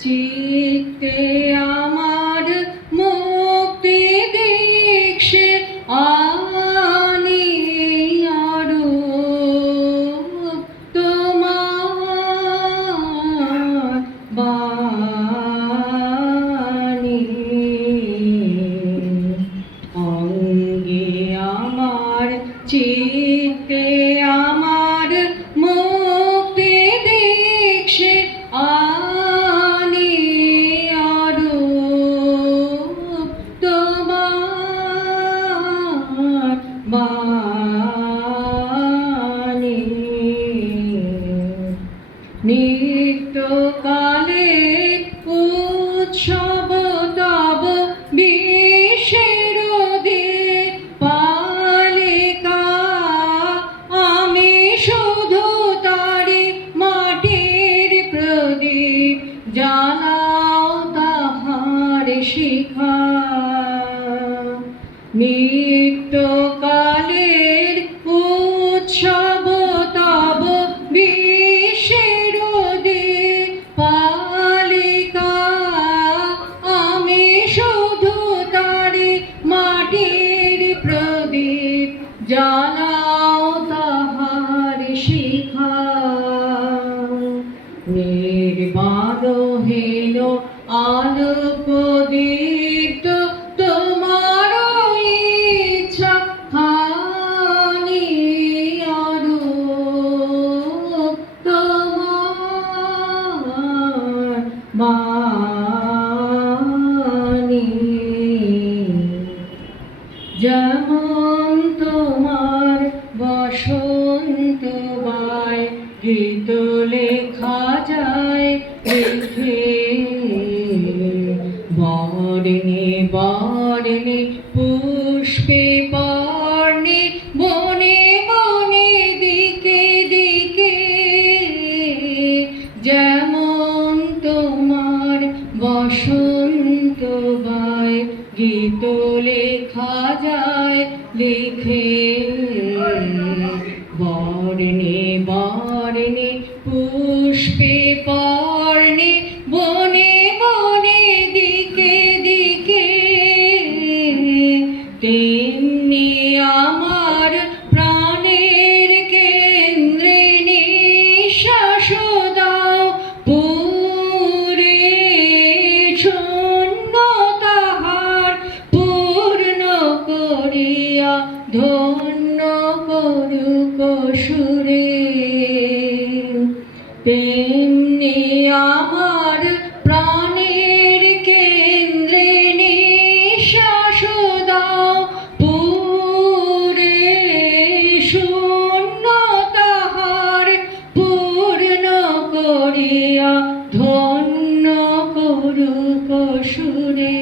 চিত্তে আমার মুক্তি দীক্ষে আনি আরো তোমার বাণী অঙ্গে আমার চিত্তে আমার মুক্তি দীক্ষে বাণী নিত্যকালে উৎসব তব বিশ্বের পালিকা আমি শুধু তারি মাটির প্রদীপ জ্বালাও তাহার শিখা নিত্যকালের উৎসব তব বিশ্বের পালিকা আমি শুধু তারি মাটির প্রদীপ জ্বালাও তাহার শিখা নির্বাণহীন আলোক দীপ্ত তোমার ইচ্ছা খানি আরো তোমার বাণী যেমন তোমার বসন্ত বায় গীত লেখা যায় লিখে বর্ণে বর্ণে পুষ্পে বর্ণে বনে বনে দিকে দিকে যেমন তোমার বসন্ত বায় গীত লেখা যায় লিখে বর্ণে বর্ণে পুষ্পে পর্ণে বনে বনে দিকে দিকে তেমনি আমার প্রাণের কেন্দ্রে নিঃশ্বাস দাও পুরে শূন্য তাহার পূর্ণ করিয়া ধন্য করুক সুরে তেমনি আমার প্রাণের কেন্দ্রে নিঃশ্বাস দাও পুরে শূন্য তাহার পূর্ণ করিয়া ধন্য করুক সুরে।